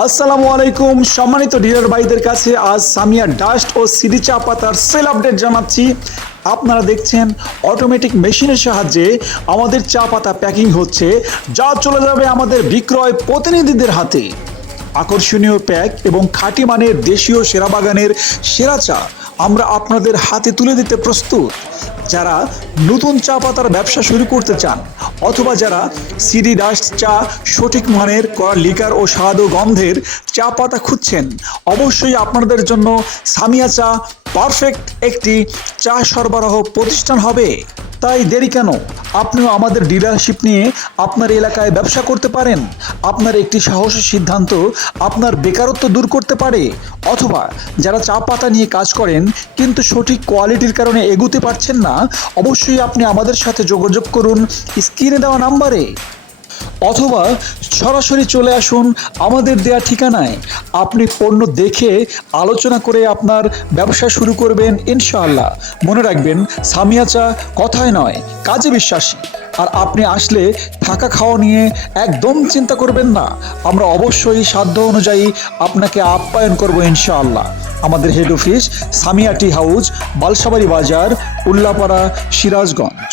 আসসালামু আলাইকুম সম্মানিত ডিলার ভাইদের কাছে আজ সামিয়া ডাস্ট ও সিডি চা পাতার সেল আপডেট জানাচ্ছি। আপনারা দেখছেন অটোমেটিক মেশিনের সাহায্যে আমাদের চা পাতা প্যাকিং হচ্ছে, যা চলে যাবে আমাদের বিক্রয় প্রতিনিধিদের হাতে। আকর্ষণীয় প্যাক এবং খাঁটি মানের দেশীয় সেরা বাগানের সেরা চা আমরা আপনাদের হাতে তুলে দিতে প্রস্তুত। যারা নতুন চা পাতার ব্যবসা শুরু করতে চান অথবা যারা সিডি ডাস্ট চা সঠিক মানের করা লিকার ও স্বাদ ও গন্ধের চা পাতা খুঁজছেন, অবশ্যই আপনাদের জন্য সামিয়া চা পারফেক্ট একটি চা সরবরাহ প্রতিষ্ঠান হবে। তাই দেরি কেন, আপনিও আমাদের ডিলারশিপ নিয়ে আপনার এলাকায় ব্যবসা করতে পারেন। আপনার একটি সাহসী সিদ্ধান্ত আপনার বেকারত্ব দূর করতে পারে। অথবা যারা চা পাতা নিয়ে কাজ করেন কিন্তু সঠিক কোয়ালিটির কারণে এগোতে পারছেন না, অবশ্যই আপনি আমাদের সাথে যোগাযোগ করুন স্ক্রিনে দেওয়া নাম্বারে, অথবা সরাসরি চলে আসুন আমাদের দেয়া ঠিকানায়। আপনি পণ্য দেখে আলোচনা করে আপনার ব্যবসা শুরু করবেন ইনশাআল্লাহ। মনে রাখবেন, সামিয়া চা কথায় নয় কাজে বিশ্বাসী। আর আপনি আসলে থাকা খাওয়া নিয়ে একদম চিন্তা করবেন না, আমরা অবশ্যই সাধ্য অনুযায়ী আপনাকে আপ্যায়ন করব ইনশাআল্লাহ। আমাদের head office Samia tea house, Balsabari বাজার, উল্লাপাড়া, সিরাজগঞ্জ।